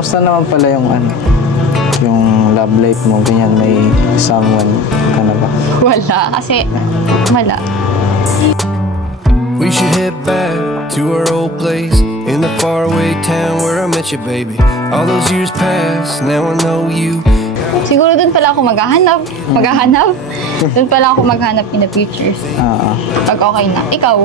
kamusta naman pala yung yung love life mo, ganyan, may someone ka na ba? Wala, kasi wala. We should head back to our old place in the faraway town where I met you, baby. All those years passed, now I know you. Siguro doon pala ako maghahanap. Doon pala ako maghanap in the future. Pag okay na. Ikaw?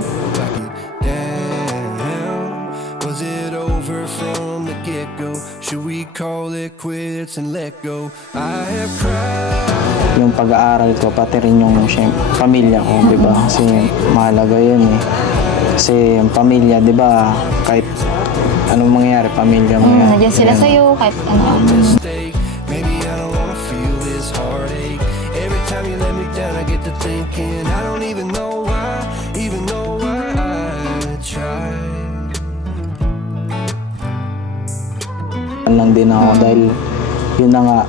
Was it over from the get-go? Should we call it quits and let go? I have cried. Yung pag-aaral ko, pati rin yung pamilya ko, di ba? Kasi mahalaga yun eh. Kasi yung pamilya, di ba, kahit anong mangyari, pamilya mo yan. Nandiyan sila sa'yo, kahit ano. Maybe I don't wanna feel this heartache. Every time you let me down, I get to thinking I don't even know why I tried. Lang din ako dahil yun na nga,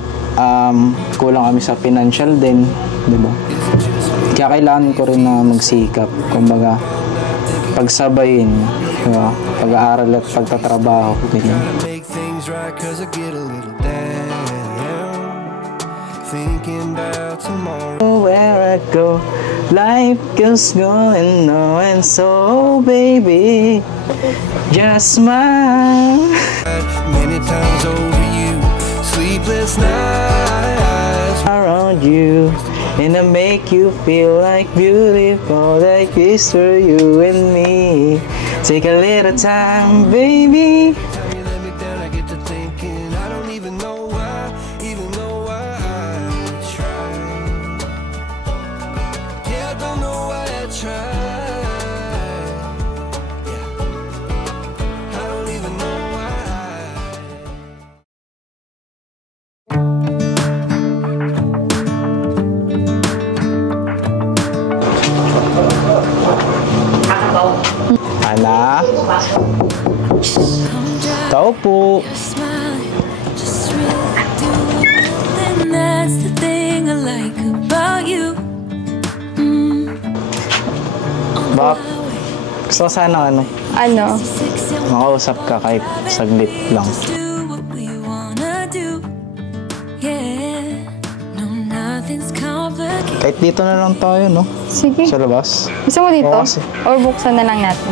kulang kami sa financial din, di ba? Kaya kailangan ko rin na magsikap, kumbaga, pagsabayin, di ba? Pag-aaral at pagtatrabaho, ganyan. Make things right 'cause I get a little down, thinking about tomorrow. Where I go, life goes going on, so baby, just smile. Many times over you, sleepless nights Around you, and I make you feel like beautiful, like this for you and me. Take a little time, baby. you let me down, I get to thinking I don't even know why I tried. Yeah, I don't know why I tried. Yeah, I don't even know why. Ana? Tao po. That's the thing I like about you. Bak, gusto ko sana Ano? makausap ka kahit saglit lang. Do what we wanna do. Yeah. No, nothing's complicated. Kahit dito na lang tayo, no? Sige. Sa labas. Gusto mo dito? Oo, kasi. Or buksan na lang natin?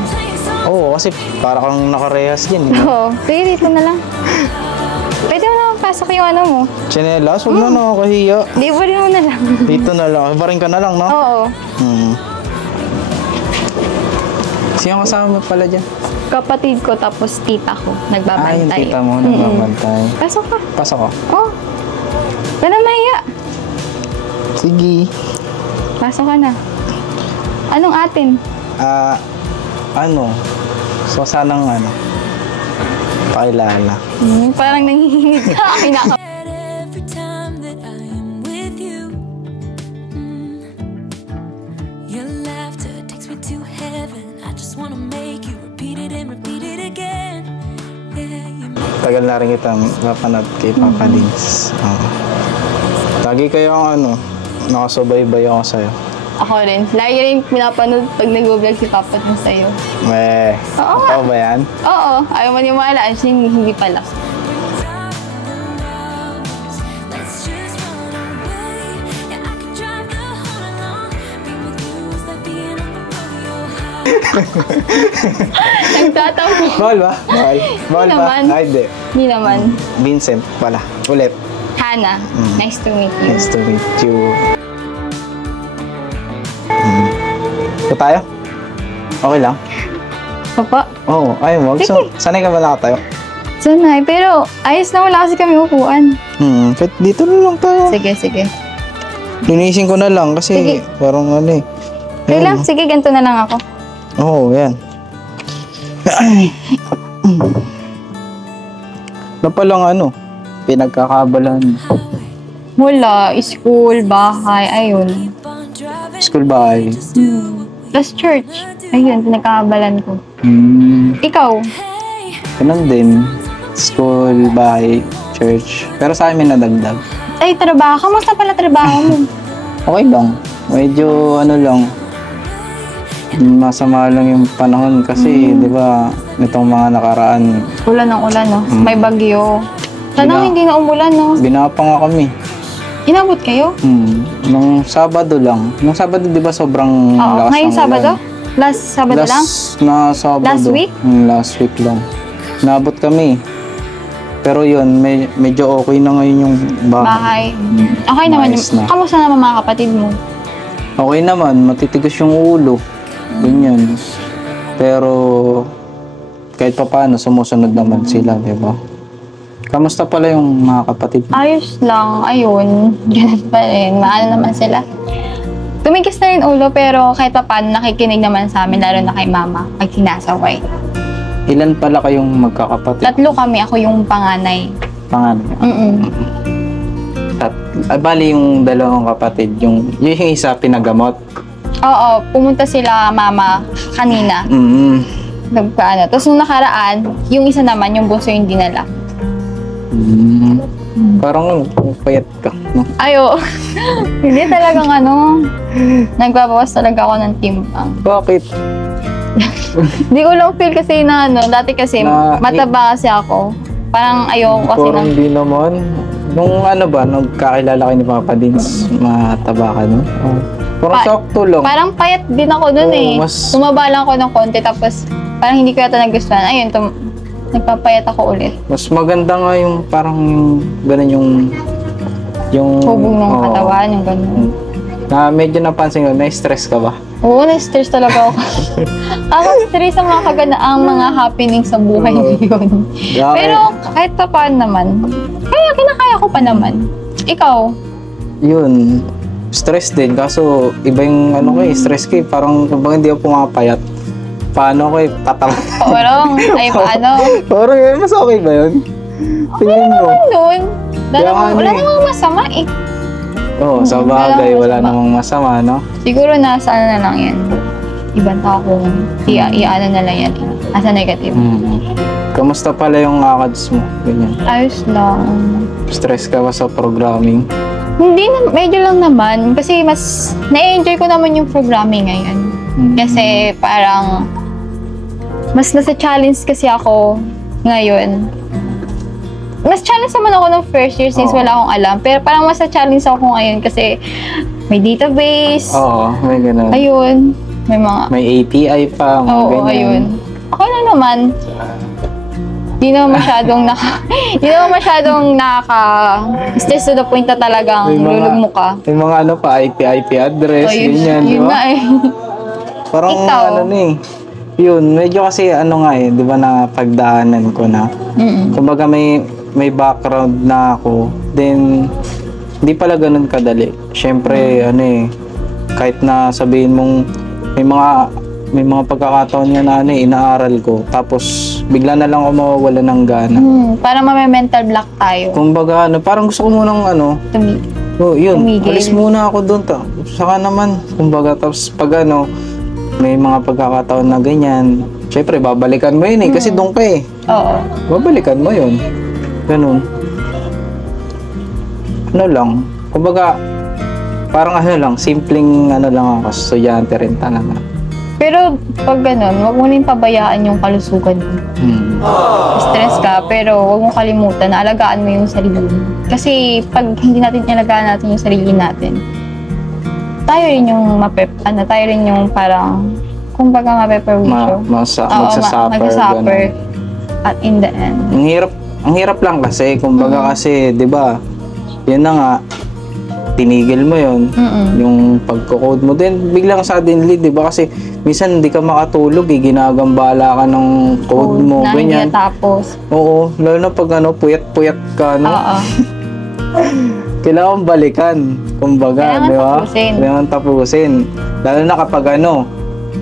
Oo, kasi para kang nakarehas din. Oo. Sige, dito na lang. Pwede mo naman pasok yung ano mo. Chinelas, huwag mo nakakahiya. Di ba rin mo na lang? Dito na lang. Ibarin ka na lang, no? Oo. Sino kasama mo pala dyan? Kapatid ko tapos tita ko. Nagbabantay. Yung tita mo, nagbabantay. Pasok ka. Pasok ko. Oh. Wala mahiya. Sige. Pasok ka na. Anong atin? So sanang pakilala. Parang nangihinig ka. Kinaka. Every time that I am with you, your laughter takes me to heaven. I just wanna make you repeat it and repeat it again. Yeah, you make Tagal na rin kita napanood kay Papa Dins. Lagi kayong nakasubaybay ako sa'yo. Ako rin. Lagi rin pinapanood pag nag-vlog si Papa dun sa'yo. Oo nga. Ikaw ba yan? Oo. Ayaw maniwala. Hindi pala. let's just run away. Yeah, I can drive the whole night long. Being with you is like being on the rodeo high. Nagtatampo. Bawal ba? Bawal. Bawal ba? naman. Ay, hindi. Hindi naman. Vincent pala. Ulit. Hannah. Nice to meet you. Nice to meet you. Ito tayo? Okay lang? Papa? Oo, ayaw mo. So, sanay ka ba nakatayo? Sanay. Pero ayos na wala kasi kami upuan. Kahit dito na lang tayo. Sige. Linisin ko na lang kasi Sige. parang Okay lang. Sige, ganito na lang ako. Oo, yan. Na palang pinagkakabalan. Wala. School, bahay. Ayun. School ba ay? Plus church. Ayun, pinagkakabalan ko. Ikaw? Ganun din. School, bahay, church. Pero sa amin nadagdag. Ay, trabaho. Kamusta pala trabaho mo? Okay lang. Medyo lang. Masama lang yung panahon kasi, di ba, itong mga nakaraan. Ulan ng ulan, no? May bagyo. Sana hindi na umulan, no? Binapa nga kami. Inabot kayo? Nung Sabado lang. Nung Sabado, di ba sobrang Oo, lakas ngayong ng Sabado? ulan? Last Sabado lang? Na Sabado. Last week? Last week lang. Nabot kami. Pero yun, medyo okay na ngayon yung bahay. Okay naman Maayos yung... na. Kamusta naman mga kapatid mo? Okay naman, matitigas yung ulo. Ganyan. Pero kahit pa paano, sumusunod naman sila, di ba? Kamusta pala yung mga kapatid mo? Ayos lang, ayun. Ganun pa rin. Maano naman sila. Tumigas na rin ulo, pero kahit pa paano nakikinig naman sa amin, lalo na kay mama, pag sinasaway. Ilan pala kayong magkakapatid? 3 kami, ako yung panganay. Pangalan? Bali yung 2 kapatid, yung isa pinagamot. Oo, pumunta sila mama kanina. Nagpaano. Tapos nung nakaraan, yung isa naman, yung bunso yung dinala. Parang payat ka, no? Ayo. Hindi talagang nagbabawas talaga ako ng timbang. Bakit? Hindi ko lang feel kasi dati kasi mataba kasi ako. Parang ayoko kasi Parang hindi naman. Nung nagkakilala kayo ni Papa Dins, mataba ka, no? Parang sakto lang. Parang payat din ako dun Tumaba lang ako ng konti, tapos parang hindi ko yata nagustuhan. Ayun, nagpapayat ako ulit. Mas maganda nga yung parang ganun yung Hubog ng katawan, yung ganun. Na medyo napansin ko, na-stress ka ba? Oo, na-stress talaga ako. Ako stress ang mga happenings sa buhay ngayon. Pero kahit pa paano naman, kinakaya ko pa naman. Ikaw? Yun, stress din. Kaso iba yung stress ko eh. Parang kapag hindi ako pumapayat, paano ko tatawa? Parang, paano? Parang mas okay ba yun? Tingin mo. Doon. Wala namang masama eh. Oo, sa bagay, wala namang masama, no? Siguro nasa na lang yan. Ibang tao kung i-ano na lang yan. Asa negative. Kamusta pala yung ACADS mo? Ganyan. Ayos lang. Stress ka ba sa programming? Hindi na, medyo lang naman. Kasi mas na-enjoy ko naman yung programming ngayon. Kasi parang mas nasa challenge kasi ako ngayon. Mas challenge naman ako ng first year since wala akong alam. Pero parang mas na-challenge ako ngayon kasi may database. Oo, may ganun. Ayun. May API pa, mga ganyan. Ayun. Okay lang naman. Di naman masyadong nakaka-stress to the point na talagang lulog mo ka. May mga IP address, ganyan, di Yun ba? na eh. Parang Ikaw? Yun, medyo kasi di ba na pagdaanan ko na. Kumbaga may background na ako, then hindi pala ganun kadali. Siyempre, kahit na sabihin mong may mga pagkakataon nga na inaaral ko, tapos bigla na lang ako mawawala ng gana. Parang mental block tayo. Kumbaga, parang gusto ko munang yun, Tumigil. alis muna ako doon. Saka naman, kumbaga, tapos pag may mga pagkakataon na ganyan, syempre, babalikan mo yun kasi doon ka eh. Oo. Babalikan mo yun. Ganun. Lang. Kumbaga, parang simpleng lang ako, estudyante rin talaga. Pero pag ganun, huwag mo rin pabayaan yung kalusugan mo. Stress ka, pero huwag mo kalimutan na alagaan mo yung sarili mo. Kasi pag hindi natin alagaan yung sarili natin, tayo rin yung tayo rin yung parang, kumbaga mapeperwisyo. Magsasuffer at in the end. Ang hirap lang kasi, kumbaga kasi, di ba, yun na nga, tinigil mo yun, yung pagko-code mo. Then, biglang suddenly, di ba, kasi minsan hindi ka makatulog, ginagambala ka ng code mo, ganyan. Hindi natapos. Oo, lalo na pag puyat-puyat ka, no? Oo. Kailangan balikan, kumbaga, di ba? Kailangan tapusin. Lalo na kapag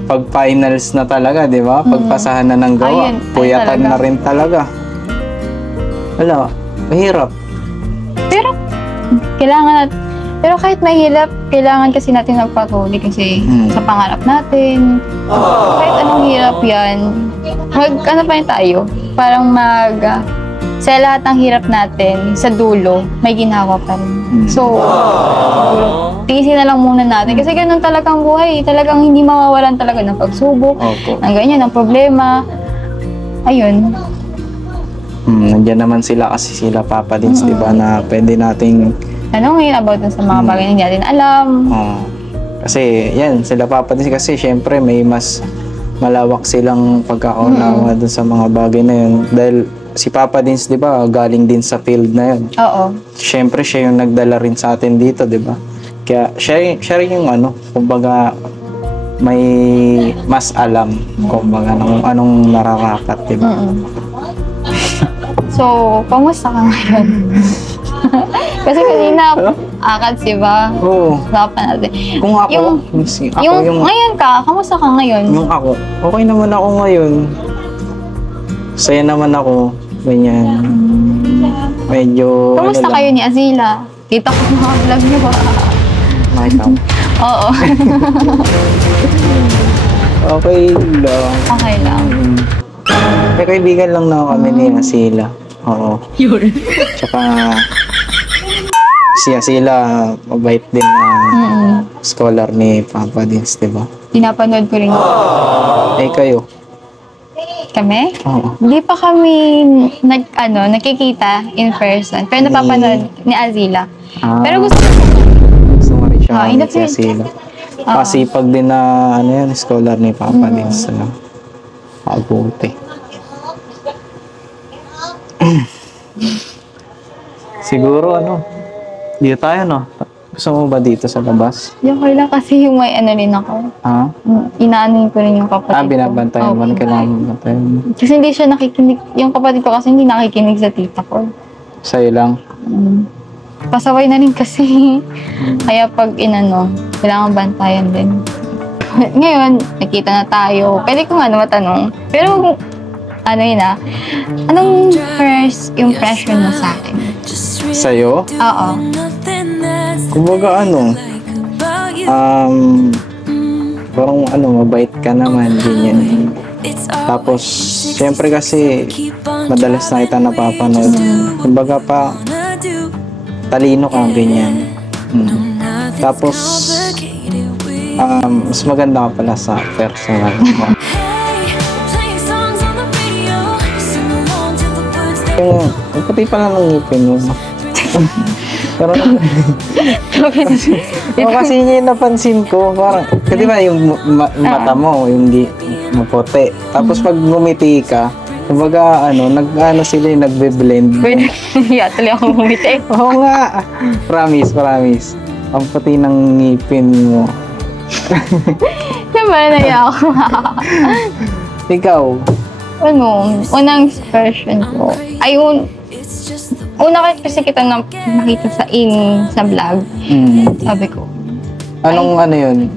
pag finals na talaga, di ba? Pagpasahan na ng gawa, puyatan na rin talaga. Wala, mahirap. Pero kahit mahirap, kailangan kasi natin magpatuloy kasi sa pangarap natin. Kahit anong hirap yan, pa rin tayo. Parang sa lahat ng hirap natin, sa dulo, may ginawa pa rin. So, tiisin na lang muna natin. Kasi ganun talagang buhay. Talagang hindi mawawalan talaga ng pagsubok, ng ganyan, ng problema. Ayun. Nandiyan naman sila kasi sila Papa Dins, di ba, na pwede nating Tanongin about dun sa mga bagay na hindi natin alam. kasi yan, sila Papa Dins kasi syempre may mas malawak silang pagkakaunawa dun sa mga bagay na yun. Dahil si Papa Dins, di ba, galing din sa field na yun. Oo. Syempre siya yung nagdala rin sa atin dito, di ba? Kaya siya rin yung kumbaga may mas alam kumbaga kung anong nararapat, di ba? So, kamusta ka ngayon? Kasi kanina, akad, di ba? Oo. Usapan natin. Kung ako, Ngayon ka, kamusta ka ngayon? Yung ako, okay naman ako ngayon. Saya naman ako. Ganyan. Medyo... Kamusta kayo ni Azila? Kita ko mga vlog niyo ba? Makita mo. Oo. Okay lang. Okay lang. May kaibigan lang na kami ni Asila. Oo. Tsaka si Asila, mabait din na scholar ni Papa Dins, di ba? Pinapanood ko rin. Kayo? Kami? Oo. Hindi pa kami nakikita in person. Pero napapanood ni Azila. Pero gusto mo rin siya in ni the future. Asila. Kasi pag din na, scholar ni Papa Dins. Mabuti. Siguro, dito tayo, no? Gusto mo ba dito sa labas? Okay lang kasi yung may rin ako. Ha? Inaanin ko rin yung kapatid ko. Binabantayan mo. Oo. Kailangan mo bantayan mo. Kasi hindi siya nakikinig. Yung kapatid ko kasi hindi nakikinig sa tita ko. Sa'yo lang? Pasaway na rin kasi. Kaya pag kailangan bantayan din. Ngayon, nakita na tayo. Pwede ko matanong. Pero, anong first impression mo sa akin? Sa'yo? Oo. Kumbaga parang mabait ka naman, ganyan. Tapos, syempre kasi, madalas na kita napapanood. Kumbaga pa, talino ka, ganyan. Tapos, mas maganda ka pala sa personal mo. Yung pati pala ng ngipin mo. Pero kasi yun yung napansin ko, parang, kasi ba yung mata mo, yung maputi. Tapos pag ngumiti ka, kumbaga sila yung nagbe-blend. Pwede, tuloy ako bumiti. Oo nga. Promise. Ang puti ng ngipin mo. Naman, naiya ako. Ikaw? Unang expression ko. Una kasi kita nakita sa vlog. Sabi ko. Anong yun?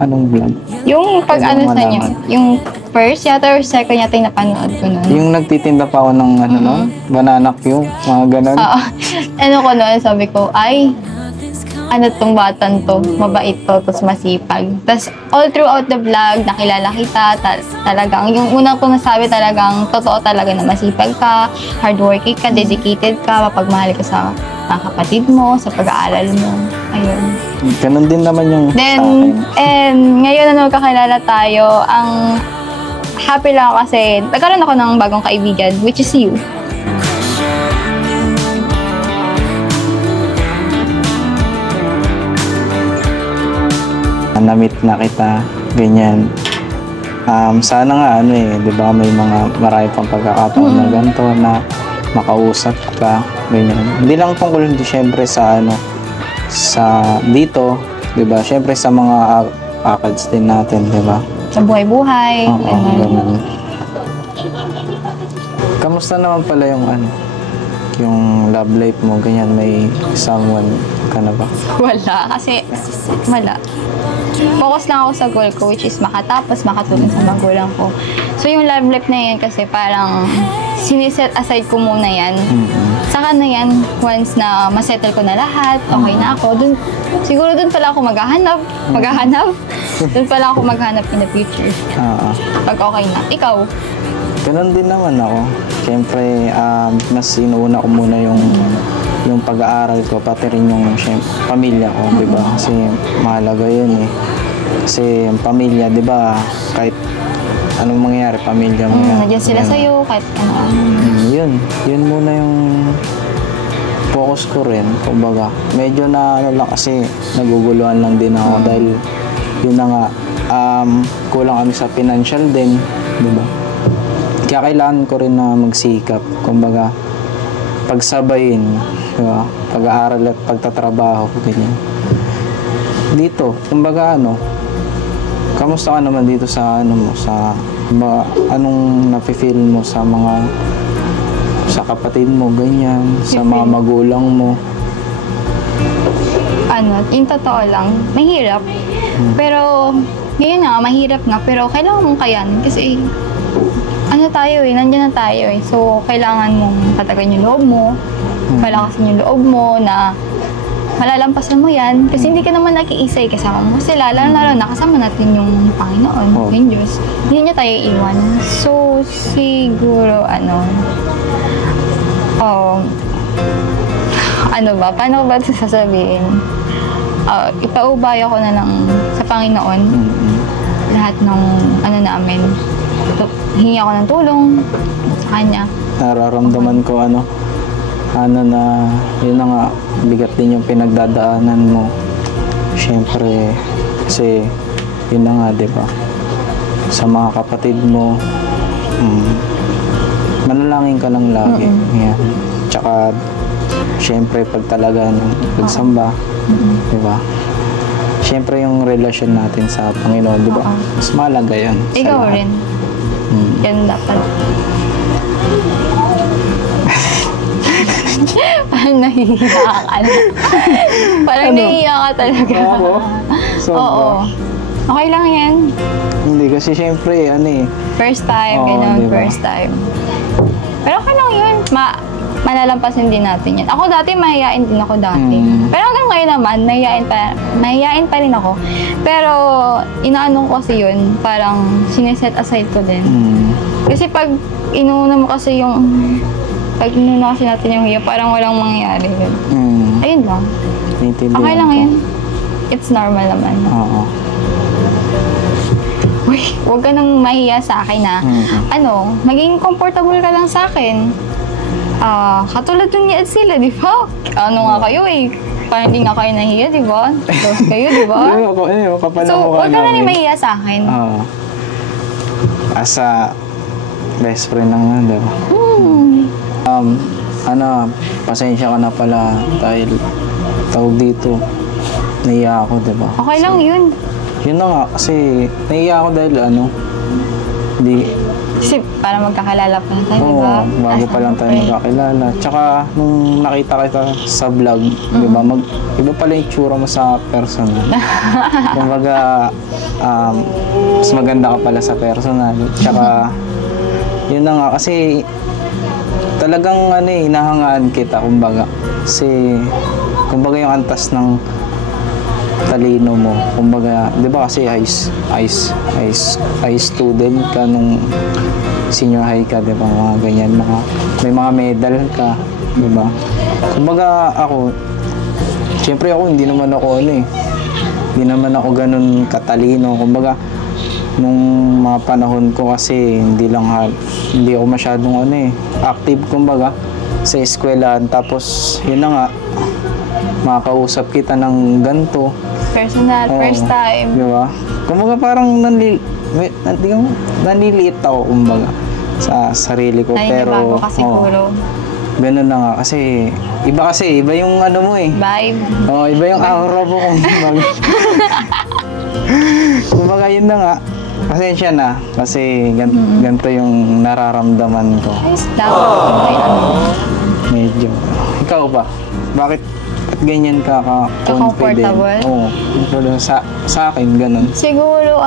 Anong vlog? Yung pag sa inyo, yung first yata or second yata yung napanood ko nun. Yung nagtitinda pa ako ng banana Q, mga ganon. Oo. Sabi ko, tong batan to, mabait to, tapos masipag. Tapos all throughout the vlog, nakilala kita, talagang, yung unang ko nasabi talagang, totoo talaga na masipag ka, hardworking ka, dedicated ka, mapagmahal ka sa mga kapatid mo, sa pag-aaral mo. Ayun. Ganon din naman yung sa akin. And ngayon na magkakilala tayo, ang happy lang ako kasi nagkaroon ako ng bagong kaibigan, which is you. Na-meet na kita, ganyan. Sana nga, di ba, may marami pang pagkakataon na ganito na makausap ka, ganyan. Hindi lang tungkol hindi syempre sa dito, di ba? Syempre sa mga akads din natin, di ba? Sa buhay-buhay. Oo, ganun. Kamusta naman pala yung love life mo, ganyan, may someone ka na ba? Wala, kasi wala. Focus lang ako sa goal ko, which is makatapos, makatulong sa magulang ko. So yung love life na yan kasi parang siniset aside ko muna yan. Saka na yan, once na masettle ko na lahat, okay na ako, siguro dun pala ako maghahanap. Dun pala ako maghanap in the future. Pag okay na. Ikaw? Ganun din naman ako. Siyempre, mas inuuna ko muna yung pag-aaral ko, pati rin yung pamilya ko, di ba? Kasi mahalaga yun eh. Kasi yung pamilya, di ba, kahit anong mangyayari, pamilya mo yan. Nandiyan sila Yan. sa'yo, kahit ano. Yun muna yung focus ko rin. Kumbaga, medyo na ano lang kasi naguguluhan lang din ako dahil yun na nga, kulang kami sa financial din, di ba? Kaya kailangan ko rin na magsikap. Kumbaga, pagsabayin, di ba? Pag-aaral at pagtatrabaho, ganyan. Dito, kumbaga kamusta ka naman dito sa anong nafe-feel mo sa kapatid mo, ganyan, sa mga magulang mo? Yung totoo lang, mahirap. Pero, ngayon nga, mahirap nga, pero kailangan mong kayanin kasi nandiyan na tayo eh. So, kailangan mong patagan yung loob mo, palakasin yung loob mo na malalampasan mo yan kasi hindi ka naman nag-iisa eh, kasama mo sila, lalo nakasama natin yung Panginoon, yung Diyos. Hindi niya tayo iwan. So, siguro, paano ba ito sasabihin? Ipaubaya ko na lang sa Panginoon lahat ng namin. Hingi ako ng tulong sa Kanya. Nararamdaman ko na yun na nga, bigat din yung pinagdadaanan mo. Siyempre, kasi yun na nga, di ba? Sa mga kapatid mo, manalangin ka lang lagi. Yan. Tsaka, siyempre, pag talaga pagsamba, di ba? Siyempre, yung relasyon natin sa Panginoon, di ba? Mas mahalaga yan. Ikaw rin. Yan dapat. Parang nahihiya ka na. Parang nahihiya ka talaga. Ako? Oo. Okay lang yan. Hindi, kasi siyempre, First time, diba? First time. Pero okay lang yun. Malalampasin din natin yan. Ako dati, mahihain din ako dati. Pero hanggang ngayon naman, mahihain pa rin ako. Pero, inaano ko kasi yun, parang sineset aside ko din. Kasi pag inuuna mo kasi natin yung hiya, parang walang mangyayari. Ayun lang. Okay lang yun. It's normal naman. Oo. Uy, huwag ka nang mahiya sa akin maging comfortable ka lang sa akin. Katulad yung ni Edsila, di ba? Nga kayo eh. Parang hindi nga kayo nahiya, di ba? Close kayo, di ba? So, huwag ka na rin mahiya sa akin. Asa best friend lang nga, di ba? Pasensya ka na pala dahil tawag dito. Nahiya ako, di ba? Okay lang yun. Yun na nga, kasi nahiya ako dahil Kasi para magkakalala pa na tayo, di ba? Bago pa lang tayo magkakilala. Tsaka, nung nakita kita sa vlog, di ba, iba pala yung tsura mo sa personal. Kumbaga, mas maganda ka pala sa personal. Tsaka, yun na nga, kasi talagang hinahangaan kita, kumbaga. Kasi, kumbaga yung antas ng talino mo. Kumbaga, di ba kasi high student ka nung senior high ka, di ba? Mga ganyan. May mga medal ka, di ba? Kumbaga ako, siyempre ako, hindi naman ako ganun katalino. Kumbaga, nung mga panahon ko kasi, hindi ako masyadong active, kumbaga, sa eskwelahan. Tapos, yun na nga, makakausap kita ng ganito. Personal, first time. Di ba? Kumbaga parang nanliliit ako, kumbaga, sa sarili ko. Pero, ka siguro. ganun na nga. Kasi, iba yung mo eh. Vibe. Iba yung aura mo. Kumbaga, yun na nga. Pasensya na. Kasi, ganito yung nararamdaman ko. Ayos lang. Medyo. Ikaw ba? Bakit ganyan ka ka-confident? Comfortable? Sa akin, ganun. Siguro,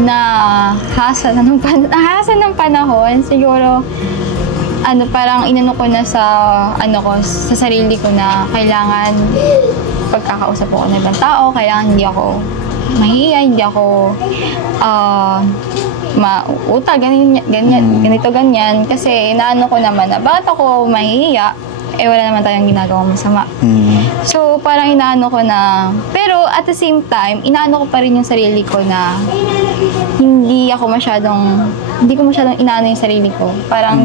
nahasa ng panahon, siguro, parang inano ko na sa sarili ko na kailangan pagkakausap ako ng ibang tao, kailangan hindi ako mahihiya, hindi ako ganito, ganyan. Kasi inaano ko naman na bakit ako mahihiya? Wala naman tayong ginagawang masama. So, parang inaano ko na, pero at the same time, inaano ko pa rin yung sarili ko na hindi ko masyadong inaano yung sarili ko. Parang,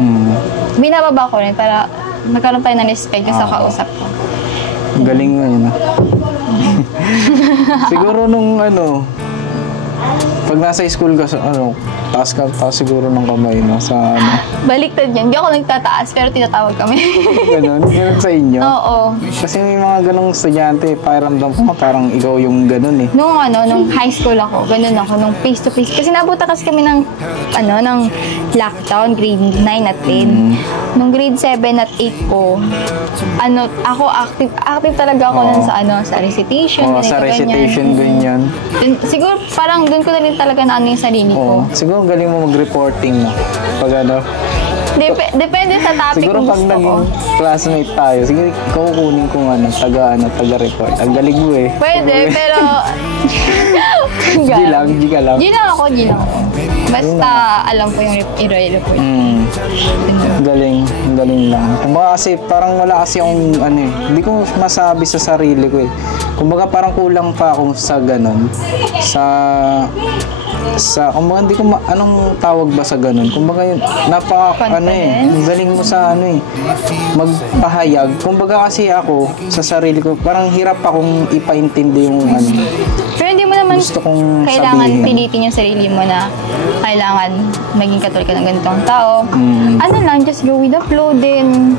binababa ko rin para magkaroon tayo ng respect sa kausap ko. Galing mo yun. Siguro nung pag nasa school ka, taas siguro ng kamay mo sa Baliktad yan. Hindi ako nagtataas, pero tinatawag kami. Ganun sa inyo. Oo. Kasi may mga ganong estudyante, pakiramdam ko parang ikaw yung ganun eh. Nung high school ako, ganun ako, nung face to face. Kasi nabuta kasi kami ng lockdown, grade 9 at 10. Nung grade 7 at 8 ko, ako active talaga ako nun sa recitation. Sa recitation, ganyan. Siguro parang dun ko na rin talaga naano yung sarili ko. Siguro galing mo mag-reporting na. Pag Depende sa topic. Siguro pag naging classmate tayo, sige, kukunin kong taga-report. Ang galing mo eh. Pwede, pero... G ka lang. G lang ako. Basta alam ko yung i-report. Galing lang. Kumbaga kasi parang wala kasi akong hindi ko masabi sa sarili ko eh. Kumbaga parang kulang pa ako sa ganun. Kumbaga hindi ko anong tawag ba sa ganun? Kumbaga yun, galing mo sa magpahayag. Kumbaga kasi ako, sa sarili ko, parang hirap akong ipaintindi yung Pero hindi mo naman gusto kong kailangan sabihin. pilitin yung sarili mo na kailangan maging katulad ka ng ganitong tao. Just go with the flow din.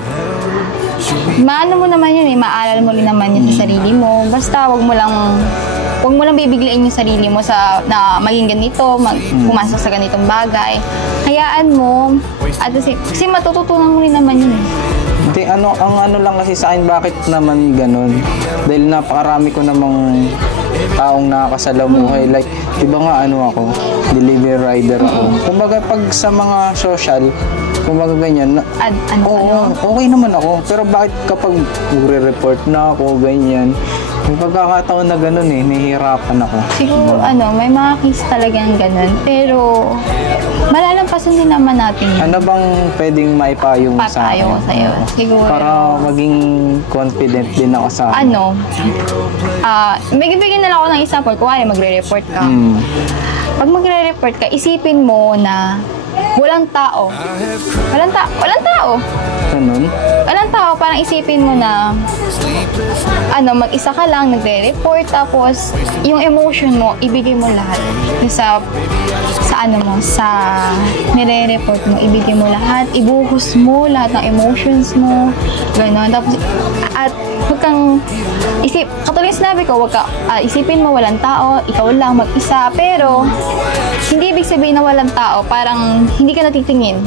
Maano mo naman yun eh, maalala mo rin naman yun sa sarili mo. Basta wag mo lang bibiglain yung sarili mo na maging ganito, pumasok sa ganitong bagay. Hayaan mo, at kasi matututunan mo rin naman yun eh. Hindi, ang lang kasi sa akin, bakit naman ganun? Dahil napakarami ko namang taong nakakasalamuhay. Like, di ba nga ako, delivery rider ako. Kumbaga pag sa mga social, kumbaga ganyan, okay naman ako. Pero bakit kapag magre-report na ako, ganyan, may pagkakataon na ganun eh, nahihirapan ako. Siguro may mga case talagang ganun. Pero, malalampasan din naman natin yun. Ano bang pwedeng maipayo mo sa akin? Papayo ko sa'yo. Siguro. Para maging confident din ako sa bigyan na lang ako ng example. Kuwari, magre-report ka. Pag magre-report ka, isipin mo na walang tao. Walang tao. Ganun? Walang tao, parang isipin mo na mag-isa ka lang, nagre-report, tapos yung emotion mo, ibigay mo lahat. Sa nire-report mo, ibigay mo lahat, ibuhos mo lahat ng emotions mo, gano'n. Tapos, at huwag kang katulad yung sinabi ko, isipin mo walang tao, ikaw lang mag-isa, pero hindi ibig sabihin na walang tao, parang hindi ka natitingin.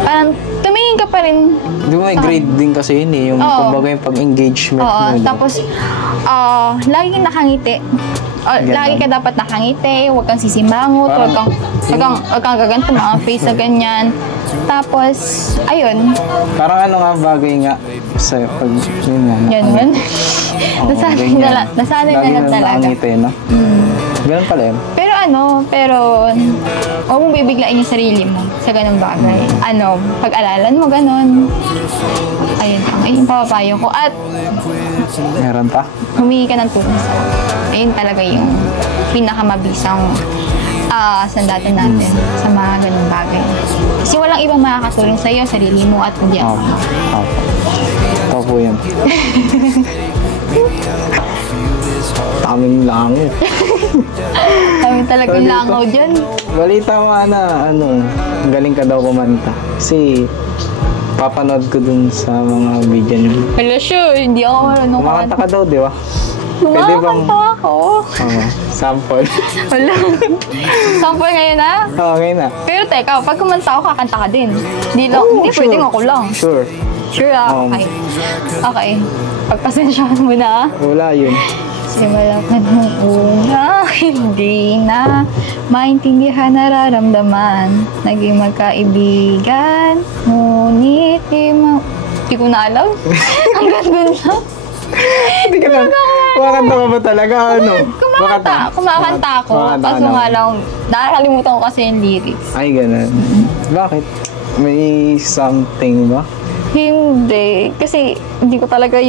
Parang tumingin ka pa rin. Di ba may grade din kasi yun eh, yung kumbaga yung pag-engagement mo. Tapos, lagi kang nakangiti. Lagi ka dapat nakangiti, huwag kang sisimangot, huwag kang gaganto mga face na ganyan. Tapos, ayun. Parang nga bagay nga sa'yo pag yun nga. Ganun. Nasanay na lang talaga. Nakangiti, no? Ganun pala yun. Pero huwag mong bibiglain yung sarili mo sa ganung bagay. Pag-alalan mo ganun. Ayun yung papapayo ko. At meron pa? humingi ka ng tulong sa ayun talaga yung pinakamabisang sandatan natin sa mga ganung bagay. Kasi walang ibang makakatulong sa'yo, sarili mo at hindi ako. Ito po yan. Taming langit. Kami talagang langaw dyan. Balita mo galing ka daw kumanta. Kasi papanood ko dun sa mga video niyo. Hello, sure. Hindi ako marunong Kumakanta ka daw, di ba? Kumakanta ako. Sample. Wala. Sample ngayon na? Oo, ngayon na. Pero teka, pag kumanta ako, kakanta ka din. Hindi Sure. pwedeng ako lang. Sure. Sure Okay. Pagpasensyahan mo na. Wala yun. Simalakad mong una, hindi na maintindihan, nararamdaman. Naging magkaibigan, ngunit di ko na alam. Hanggang dun lang. Hindi ka lang. Kumakanta ka ba talaga? Kumakanta ako. Kaso nga lang, nakakalimutan ko kasi yung lyrics. Ay, ganun. Bakit? May something ba? Hindi. Kasi hindi ko talaga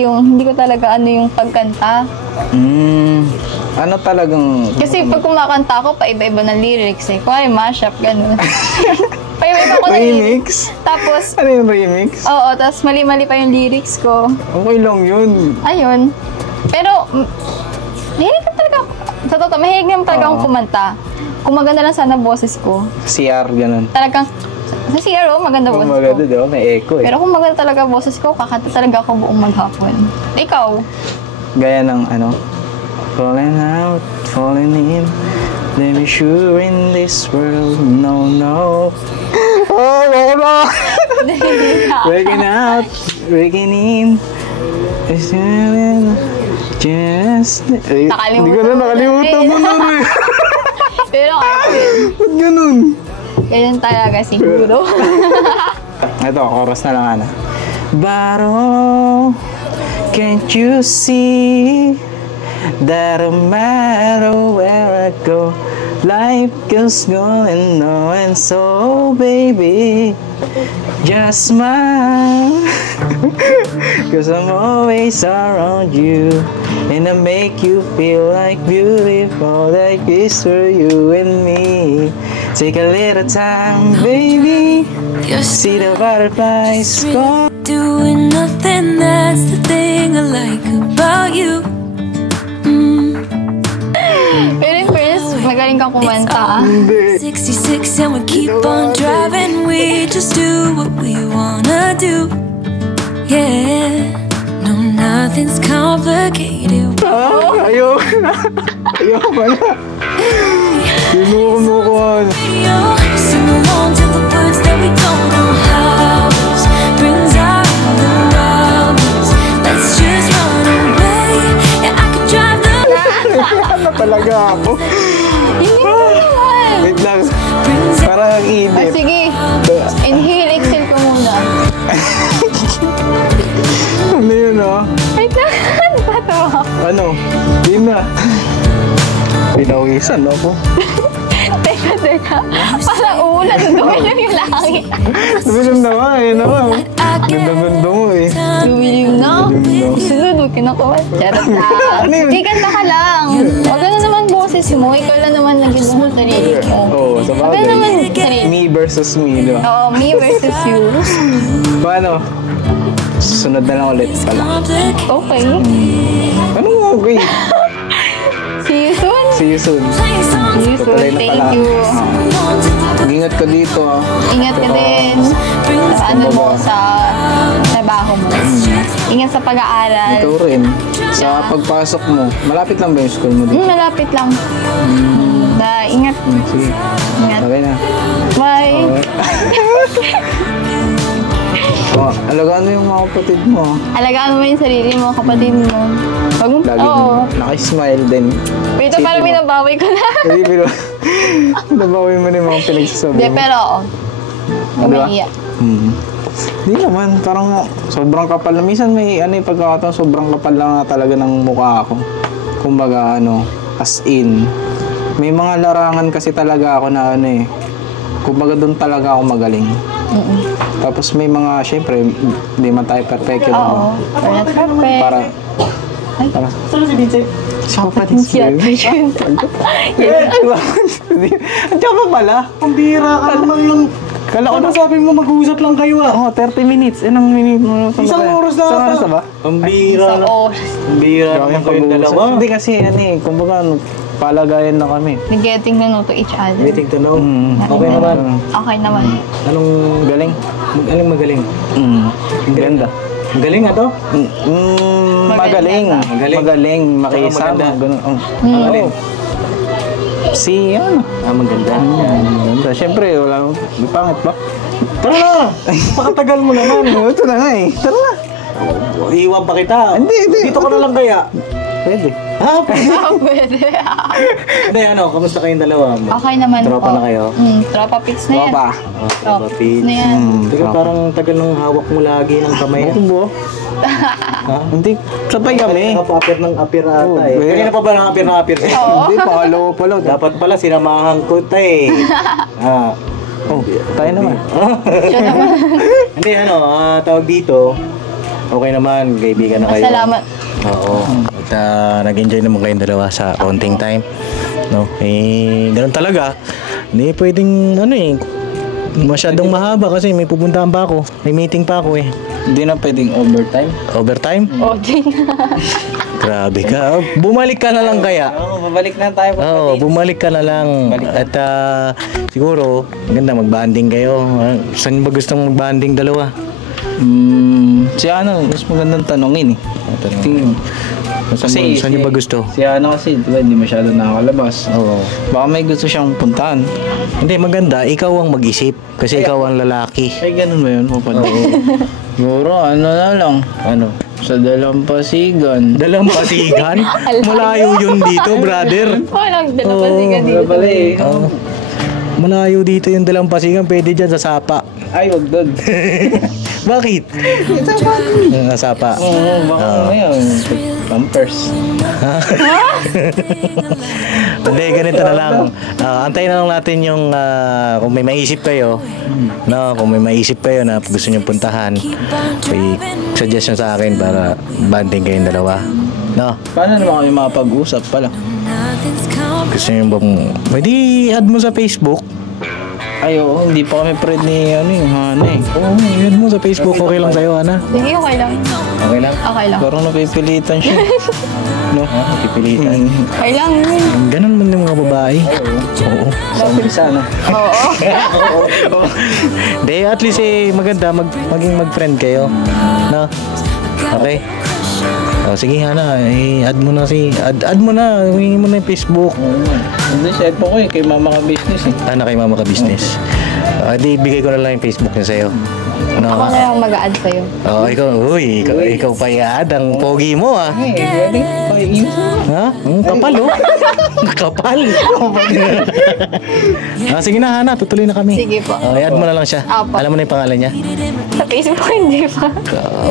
ano yung pagkanta. Ano talagang... Kasi pag kumakanta ako, paiba-iba ng lyrics eh. Kuwari, mashup, gano'n. Paiba-iba ko ng lyrics. Remix? Tapos, Ano yung remix? oo, tapos mali-mali pa yung lyrics ko. Okay lang yun. Ayun. Pero, mahilig ka talaga, sa totoo, mahilig naman talaga akong kumanta. Kung maganda lang sana boses ko. CR, ganun. Talagang, sa CRO, maganda Kung boses maganda, ko. di ba? May echo eh. Pero kung maganda talaga boses ko, kakanta talaga ako buong maghapon. Ikaw? Gaya ng ano, falling out, falling in, let me sure in this world, no, no. Oh, no. Breaking out, breaking in, just... Nakalimutan Hindi ko na nakalimutan mo na rin. Pero ayun, Ba't ganun? ganyan talaga siguro. Ito, chorus na lang, Ana. But oh, can't you see that no matter where I go, life goes going on, and so baby, just smile, 'cause I'm always around you, and I make you feel like beautiful, like this for you and me. Take a little time, baby, see the butterflies go. Doing nothing, that's the thing I like about you. Pero in fairness, magaling kang kumanta. 66 and we keep on driving. We just do what we wanna do. Yeah, no, nothing's complicated. Ayoko na. Ayoko pala. Kinukumukuhan. Radio, sing along to the words that we don't know how. Brings out the wildness. Let's just run away. Yeah, I could drive the Ano talaga ako? Wait lang. Parang ang Ah, init. sige. Inhale, exhale ko muna. Ano yun, oh? Wait lang. Tatawa. Ano? Di na. Pinawisan ako. Teka. Parang uulan. Dumilim yung langit. Sabihin naman, yun naman. I get Ganda-ganda mo eh. Dumilim na. Sunod, huwag kinakuha. Charot na. Ano yun? Hindi, kanta ka lang. Huwag na naman boses mo. Ikaw lang naman naging mo sarili mo. Oo, sa Huwag na naman bagay. sarili. Me versus me, di ba? Oo, me versus you. Paano? Susunod na lang ulit pala. complicated. Okay. Anong okay? See you soon. See you soon. Play songs, See you Tutuloy soon. na Thank pala. you. along to the Mag-ingat ka dito, ah. Ingat ka din sa ano mo, sa trabaho mo. Ingat sa pag-aaral. Ikaw rin. Sa pagpasok mo, malapit lang ba yung school mo dito? Malapit lang. Ingat. Sige. Ingat. Okay na. Bye. Oh, alagaan mo yung mga kapatid mo. Alagaan mo yung sarili mo, kapatid mo. Wag mo, Lagi oo. nakismile din. Wait, parang mo. binabawi ko na. Hindi, pero nabawi mo na yung mga pinagsasabi Hindi, mo. pero oo. Huwag Di ba? maiiyak. Hindi naman, parang sobrang kapal. Minsan may ano yung pagkakataon, sobrang kapal lang nga talaga ng mukha ako. Kumbaga ano, as in. May mga larangan kasi talaga ako na ano eh. Kumbaga doon talaga ako magaling. Tapos may mga, syempre, hindi man tayo perfecto. Oo. We're not perfect. Para, Saan si Vincent? si Papa Vincent. Andiyan pa pala. Ang bira ka naman yung... Kala ko Ano na, sabi mo mag-uusap lang kayo ah? 30 minutes. Ilang minutes? Isang oras na Isang ata. oras na ba? Ang bira Isang na. oras. Ang bira naman kayong dalawa. Hindi kasi ano eh, kumbaga palagayan na kami. Getting to know to each other. Meeting to know. Mm. Okay naman. Okay naman. Anong Galing. Anong magaling? Ang ganda. Ang galing nga to? Magaling. Magaling. Magaling. Makisama. maganda. Ganun. Ang galing. Si ano? Maganda. Ganda. Siyempre, wala. Di pangit ba? Tara na! Pakatagal mo naman. Ito na nga eh. Tara na. Iwan pa kita. Hindi. Dito ka na lang kaya. Pwede. Ha? Pwede. Hindi, ano? Kamusta kayong dalawa? Okay naman Tropa po. na kayo? Tropa pics na yan. Tropa. Tropa pics na yan. Teka, parang tagal ng hawak mo lagi ng kamay. Ito bo. Ha? Hindi. Sabay kami. Nakapa-apir ng apir ata eh. Oo, Kanina pa ba ng apir ng apir? Oo. Hindi. Pangalawa pala. Dapat pala sinamahan ko ta eh. Ha? Oh, tayo naman. Siya naman. Hindi, tawag dito. Okay naman, kaibigan na kayo. Salamat. Oo. At nag-enjoy naman kayong dalawa sa counting time. No? Ganun talaga. Hindi pwedeng, masyadong mahaba kasi may pupuntahan pa ako. May meeting pa ako eh. Hindi na pwedeng overtime. Overtime? Oh, ding. Grabe ka. Bumalik ka na lang kaya. Oo, babalik na tayo. Oo, bumalik ka na lang. At siguro, maganda mag-banding kayo. Saan ba gustong mag-banding dalawa? Si mas magandang tanongin eh. Tingin. Kasi Saan niyo ba gusto? Si kasi, di ba, hindi masyado nakakalabas. Oo. Baka may gusto siyang puntahan. Hindi, maganda. Ikaw ang mag-isip. Kasi ikaw ang lalaki. Ay, ganun ba yun? Siguro, na lang. Ano? Sa Dalampasigan. Dalampasigan? Malayo yun dito, brother. Walang dalampasigan dito. Wala pala eh. Malayo dito yung Dalampasigan. Pwede dyan sa Sapa. Ay, wag doon. Bakit? Sa Sapa. Oo, baka ngayon. Pampers. Hindi, ganito na lang. Antayin na lang natin yung kung may maisip kayo. No, kung may maisip kayo na gusto nyo puntahan, may suggestion sa akin para banding kayong dalawa. No? Paano naman kami makapag-usap pala? Gusto nyo bang pwede add mo sa Facebook? Ay, oo, hindi pa kami friend ni Hana eh. Oo, add mo sa Facebook. Okay lang sa'yo, Ana? Sige, okay lang. Okay lang? Okay lang. Parang napipilitan siya. No? Pipilitan. Okay lang. Ganun man yung mga babae. Oo. Sabi sana. Oo. Hindi, at least maganda maging mag-friend kayo. No? Okay? O, sige, Hana, add mo na add mo na, humingi mo na yung Facebook. Hindi, sa iPhone ko eh, kay mama ka business eh. Ano kay mama ka business? Di, bigay ko na lang yung Facebook niya sa'yo. Ano? Ako na lang mag-a-add sa'yo. Ikaw pa i-add. Ang pogi mo, ah. Ay, pwede. Pag-iinis mo. Ha? Ang kapal, oh. Kapal. Sige na, Hana, tutuloy na kami. Sige po. I-add mo na lang siya. Apo. Alam mo na yung pangalan niya? Sa Facebook, hindi pa.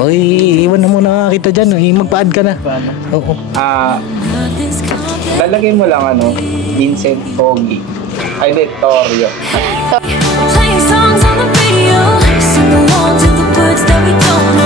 Iwan na muna kita dyan. Magpa-add ka na. Oo. Lalagay mo lang Vincent Pogi. Ay, di, Torio. Playing songs on the radio, sing along to the words that we don't